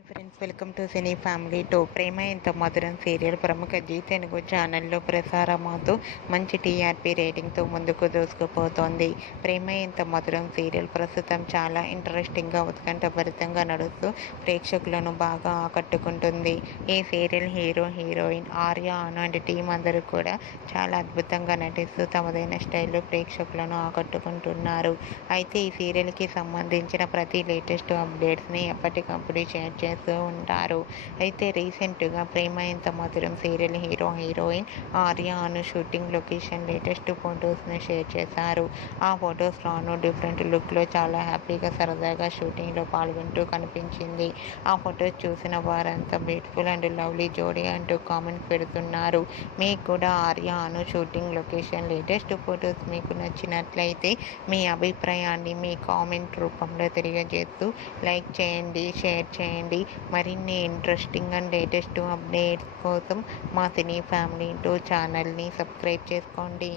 Hi friends, welcome to cine family two. Prema Entha Madhuram serial ప్రముఖ G Telugu ఛానల్లో ప్రసారమవుతూ మంచి టీఆర్పీ రేటింగ్తో ముందుకు దూసుకుపోతోంది. ప్రేమ ఎంత మధురం సీరియల్ ప్రస్తుతం చాలా ఇంట్రెస్టింగ్గా ఉత్కంఠభరితంగా నడుస్తూ ప్రేక్షకులను బాగా ఆకట్టుకుంటుంది. ఈ serial hero heroine Arya and team అందరూ కూడా చాలా అద్భుతంగా నటిస్తూ తమదైన స్టైల్లో ప్రేక్షకులను ఆకట్టుకుంటున్నారు. అయితే ఈ సీరియల్కి సంబంధించిన ప్రతి లేటెస్ట్ అప్డేట్స్ని ఎప్పటికప్పుడు షేర్ చేస్తూ ఉంటారు. అయితే రీసెంట్గా ప్రేమ Entha Madhuram serial hero heroine Arya అను షూటింగ్ లొకేషన్ లేటెస్ట్ ఫొటోస్ని షేర్ చేశారు. ఆ ఫొటోస్లోనూ డిఫరెంట్ లుక్లో చాలా హ్యాపీగా సరదాగా షూటింగ్లో పాల్గొంటూ కనిపించింది. ఆ ఫొటోస్ చూసిన వారంతా బ్యూటిఫుల్ అండ్ లవ్లీ జోడీ అంటూ కామెంట్ పెడుతున్నారు. మీకు కూడా ఆర్య అను షూటింగ్ లొకేషన్ లేటెస్ట్ ఫొటోస్ మీకు నచ్చినట్లయితే మీ అభిప్రాయాన్ని మీ కామెంట్ రూపంలో తెలియజేస్తూ లైక్ చేయండి, షేర్ చేయండి. మరిన్ని ఇంట్రెస్టింగ్ అండ్ లేటెస్ట్ అప్డేట్స్ కోసం మా సినీ ఫ్యామిలీ టూ ఛానల్ని సబ్స్క్రైబ్ చేసుకోండి.